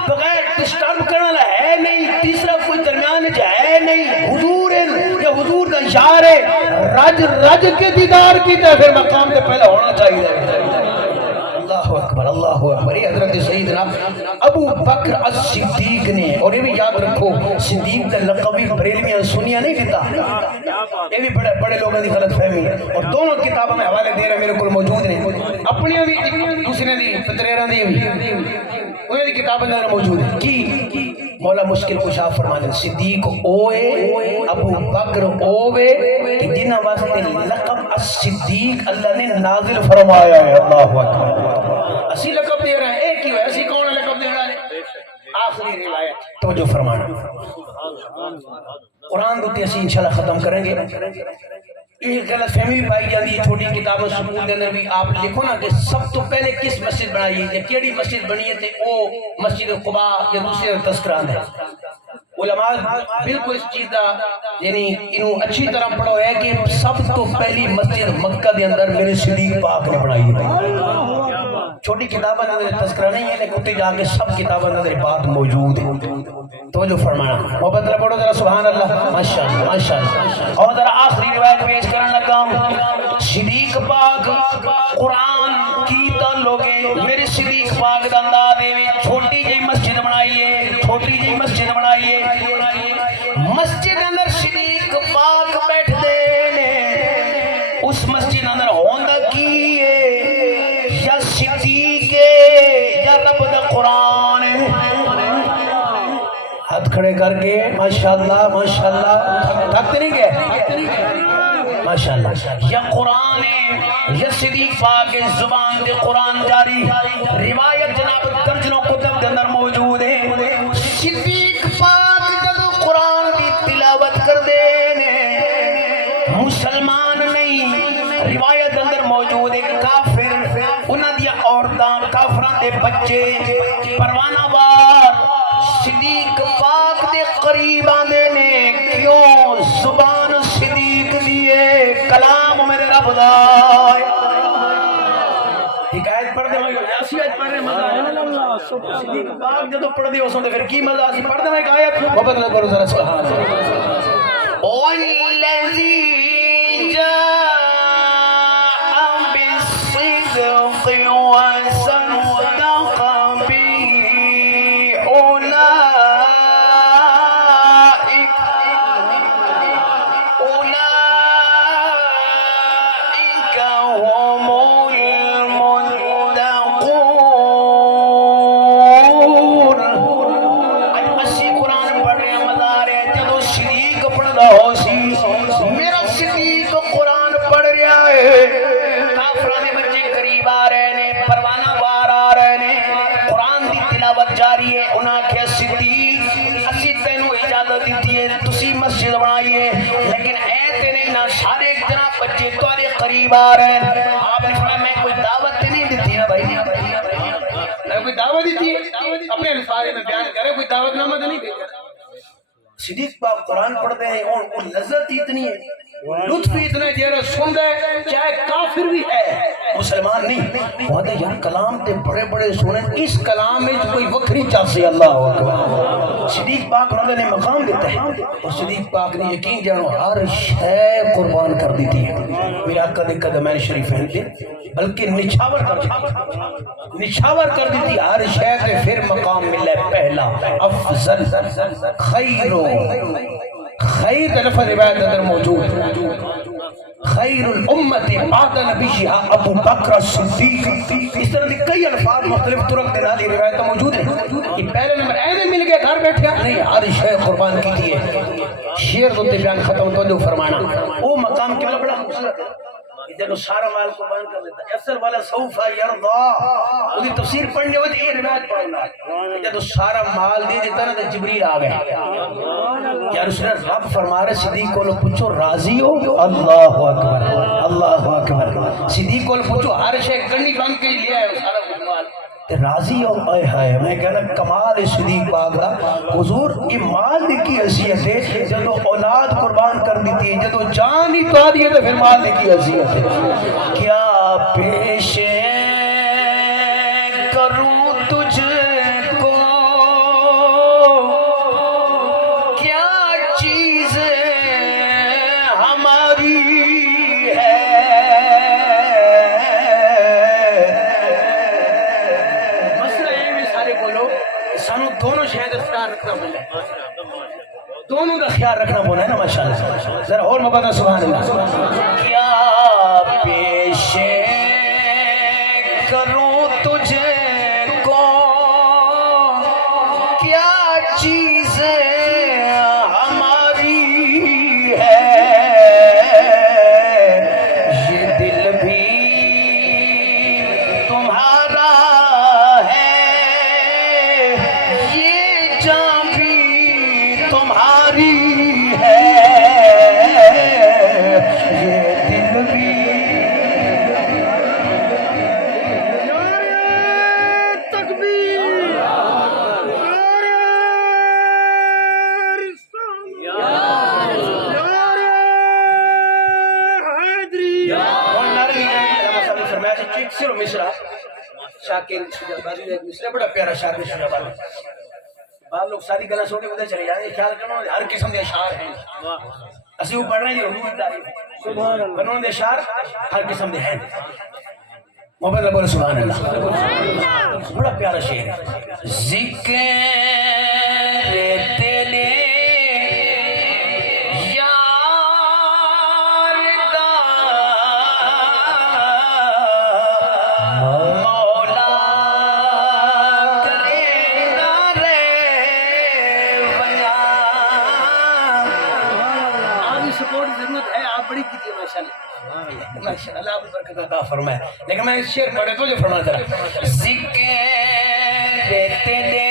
بغیر ڈسٹرب کرنا ہے نہیں تیسرا کوئی درمیان ہے نہیں حضور یا حضور کا یار ہے رج کے دیدار کی تو پھر مقام سے پہلے ہونا چاہیے اللہ اکبر اللہ اکبر یہ حضرت سیدنا ابو بکر الصدیق نے اور یہ بھی یاد رکھو صدیق کا لقب بھی بریلویاں سنیا نہیں دیتا یہ بھی بڑے لوگوں کی غلط فہمی ہے اور دونوں کتابوں میں حوالے دے رہے میرے کو موجود ہیں اپنی بھی دوسرے دی پتریراں دی انہیں دی کتابیں اندر موجود ہے کی مولا مشکل کشا فرمانے صدیق اوے ابو بکر اوے کہ جنہ واسطے لقب الصدیق اللہ نے نازل فرمایا ہے اللہ اکبر اسی لقب دے رہا ہے ایک ہی ہے اسی کون لقب دے رہا ہے آخری روایت توجہ فرمانا قرآن دوتے اسی انشاءاللہ ختم کریں گے یہ غلط فہمی بھی پائی جاتی ہے چھوٹی کتابوں سکول کے اندر بھی آپ لکھو نا کہ سب تو پہلے کس مسجد بنائی ہے یا کیڑی مسجد بنی ہے تے وہ مسجد قباء یا دوسرے تذکرہ ہے علماء بالکل اس چیز دا یعنی انہوں اچھی طرح پڑھو ہے کہ سب تو پہلی مسجد مکہ دے اندر میرے صدیق پاک نے بنائی ہے چھوٹی کتابیں اندر تذکرہ نہیں ہے لیکن اٹھے جا کے سب کتابیں اندر بات موجود ہے تو جو فرمانا محبت اللہ پڑھو ذرا سبحان اللہ ماشاءاللہ ماشاءاللہ اور ذرا آخری روایت پیش کرنے لگا صدیق پاک قرآن کی تعلقے میرے صدیق پاک دا انداز ہے چھوٹی جی مسجد بنائیے چھوٹی جی مسجد بنائیے مسجد اندر صدیق پاک بیٹھتے ہیں اس مسجد اندر ہوندہ کی یا صدیق یا رب دا قرآن ہاتھ کھڑے کھڑے کر کے ماشاءاللہ ماشاءاللہ تھکتے نہیں گئے ماشاءاللہ یا قرآن یا صدیق پاک زبان دے قرآن جاری روایت جناب درجنوں کتب دے اندر موجود ہے صدیق پاک جب قرآن دی تلاوت کر دے مسلمان نہیں روایت اندر موجود ہے کافر انہاں دیا عورتاں کافراں دے بچے پروانہ وار صدیق پاک دے قریب آندے نے کیوں زبان صدیق دیے کلام میرے رب دا حکایت پڑھ دے میں ایسی آیت پڑھ رہے مزہ آیا صدیق پاک جدو پڑھ دے اس نے پھر کی مزہ آسی پڑھ دے میں ایک آیت محبت نہ کرو ذرا سبحان اللہ والذی جاء بالصدق وصدق به أولئك هم المتقون اسی قرآن پڑھ رہے ہیں مزہ آ رہے ہیں جب شریک پڑھ رہا ہو سی میرا شریک قرآن پڑھ رہا ہے کافران بچے قریب آ رہے ہیں پروانہ وار آ رہے ہیں قرآن دی تلاوت جاری ہے انہاں کے صدیق اسی تینوں اجازت دیتی ہے تسی مسجد بنائیے لیکن ایتے نہیں نہ سارے جناب بچے تمہارے قریب آ رہے ہیں آپ نے فرمایا میں کوئی دعوت نہیں دیتی نا بھائی میں کوئی دعوت دیتی ہے اپنے الفاظ میں بیان کرے کوئی دعوت نامہ تو نہیں بھیجا صدیق پاک قرآن پڑھتے ہیں اور وہ لذت اتنی ہے لطف اتنا جیرہ سن دے چاہے کافر بھی ہے مسلمان نہیں وہ دے یار کلام تے بڑے بڑے سنے اس کلام میں کوئی وکری چاہتے اللہ اکبر صدیق پاک رضا نے مقام دیتا ہے اور صدیق پاک نے یقین جانو ہر شے قربان کر دیتی ہے میرا قد قدمین شریفین دے بلکہ نچھاور کر دیتی ہر شے کے پھر مقام ملے پہلا افضل خیر لفظ روایت اندر موجود خیر الامت بعد نبیہا ابو بکر صدیق اس طرح کی کئی الفاظ مختلف طرق دلالی روایت موجود ہیں کہ پہلے نمبر ایسے مل گئے گھر بیٹھے نہیں ہر شے قربان کی تھی ہے شیر دو بیان ختم تو جو فرمانا وہ مقام کیا بڑا خوبصورت ہے جب سارا مال قربان کر دیتا اصل والا سوفا یرضا وہ تفسیر پڑھنے ہوئے یہ روایت پڑھنا جب سارا مال دے دیتا نا تو جبریل آ گئے یا رسول رب فرما رہے صدیق کو لو پوچھو راضی ہو اللہ اکبر اللہ اکبر صدیق کو لو پوچھو ہر شے گنی بن کے لیا ہے سارا کچھ مال راضی ہو اے ہائے میں کہنا کمال صدیق پاک دا حضور یہ مال کی حیثیت ہے جب اولاد قربان کر دیتی ہے جب جان ہی تو آدھی ہے تو پھر مال کی حیثیت ہے کیا پیش کروں تجھ کو کیا چیز ہماری دونوں شاید خیال رکھنا بولے دونوں کا خیال رکھنا بولے نا ماشاءاللہ ذرا اور مبادہ سبحان اللہ کیا پیش کروں تجھے کو کیا چیز ہماری ہے یہ دل بھی تمہارا تمہاری ہے یہ دل بھی نعرہ تکبیر نعرہ رسالت نعرہ حیدری شاکر مصرہ بڑا پیارا شاکر شجاباد بعض لوگ ساری گلہ سوڑی ادھر چلے جائیں خیال کرنا ہر قسم دے اشعار ہیں اسی وہ پڑھ رہے ہیں حضور تعریف بنوں دے اشعار ہر قسم دے ہیں محمد رب سبحان اللہ بڑا پیارا شعر ہے ذکر تیرے مولا کرے نہ رے بنا بڑی کی تھی ماشاءاللہ ماشاءاللہ آپ برکت عطا فرمائے. لیکن میں شعر پڑھے تو جو فرمانا ذرا ذکر تیرے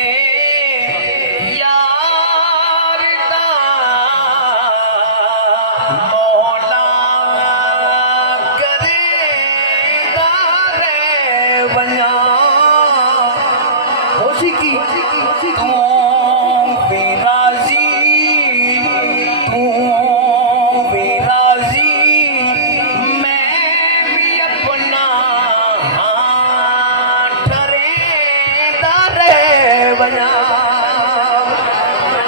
یار دا مولا کرے دارے بنا خوشی کی تو بھی راضی تو بھی راضی میں بھی اپنا ٹھرے دارے بنا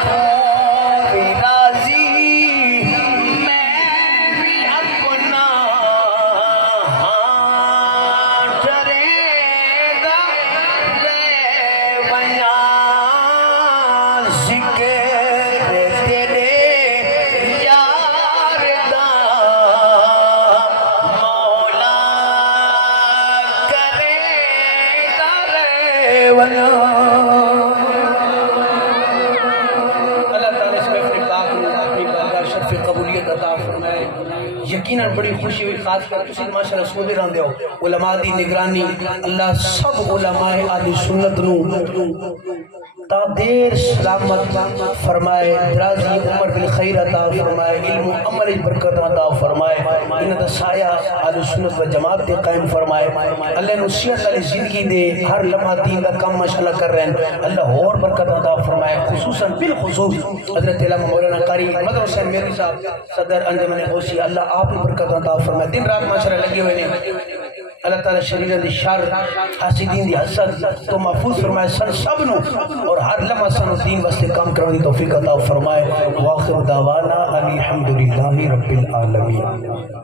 تو بھی راضی میں بھی اپنا ٹھرے دارے بنا ذکر تیرے یار دا مولا کرے دارے بنا. اللہ تعالیٰ اس میں اپنے پاک روح اپنی بارگاہ شرف قبولیت عطا فرمائے. یقیناً بڑی خوشی ہوئی خاص کر تسی ماشاءاللہ سنو بھی رہندے ہو علماء دی نگرانی اللہ سب علماء اہل سنت نو تا دیر سلامت فرمائے درازی عمر بالخیر عطا فرمائے علم و عمل برکت عطا فرمائے انہاں دا سایہ اہل سنت و جماعت تے قائم فرمائے. اللہ نے صحت والی زندگی دے ہر لمحہ دین دا کام ماشاءاللہ کر رہے ہیں اللہ اور برکت عطا فرمائے. خصوصاً بالخصوص حضرت علامہ مولانا قاری مدر حسین میری صاحب صدر انجمن غوثی اللہ آپ برکت عطا فرمائے. دن رات ماشاءاللہ لگے ہوئے ہیں. اللہ تعالیٰ شریر دی شر حاسدین دی حسد تو محفوظ فرمائے سن سب نو اور ہر لمحہ سن دین واسطے کام کرنے دی توفیق عطا فرمائے. واخر دعوانا الحمدللہ رب العالمین.